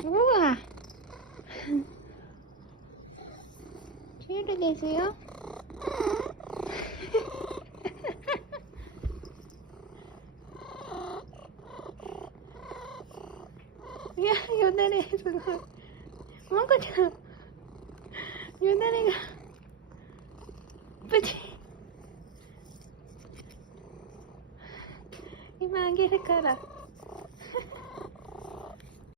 우와. 뒤로 계세요? 야, 요다리 그거 먹었잖아. 요다리가 뿌지.今あげるから。